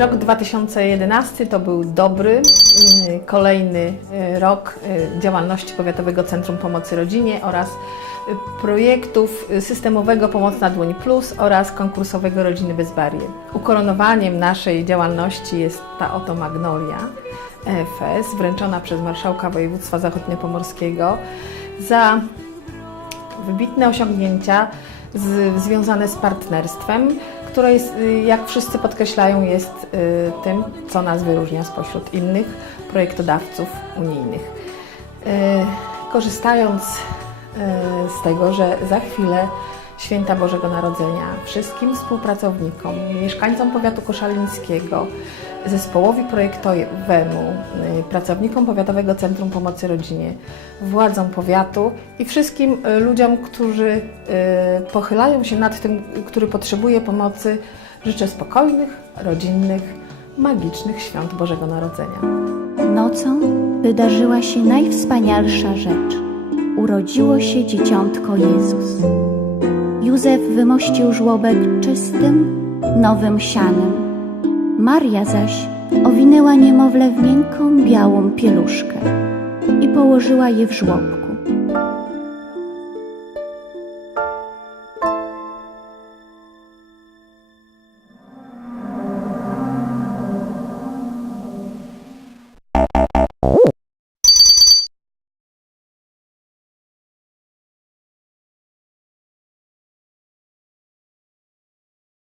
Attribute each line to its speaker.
Speaker 1: Rok 2011 to był dobry, mm, kolejny y, rok y, działalności Powiatowego Centrum Pomocy Rodzinie oraz y, projektów y, systemowego Pomoc na Dłoń Plus oraz konkursowego Rodziny bez barier. Ukoronowaniem naszej działalności jest ta oto magnolia EFS, wręczona przez Marszałka Województwa Zachodniopomorskiego za wybitne osiągnięcia z, związane z partnerstwem, które jest, y, jak wszyscy podkreślają, jest y, tym, co nas wyróżnia spośród innych projektodawców unijnych. Y, Korzystając z tego, że za chwilę Święta Bożego Narodzenia wszystkim współpracownikom, mieszkańcom powiatu koszalińskiego, zespołowi projektowemu, y, pracownikom Powiatowego Centrum Pomocy Rodzinie, władzom powiatu i wszystkim y, ludziom, którzy y, pochylają się nad tym, który potrzebuje pomocy, życzę spokojnych, rodzinnych, magicznych świąt Bożego Narodzenia.
Speaker 2: Nocą wydarzyła się najwspanialsza rzecz. Urodziło się dzieciątko Jezus. Józef wymościł żłobek czystym, nowym sianem. Maria zaś owinęła niemowlę w miękką, białą pieluszkę i położyła je w żłobku.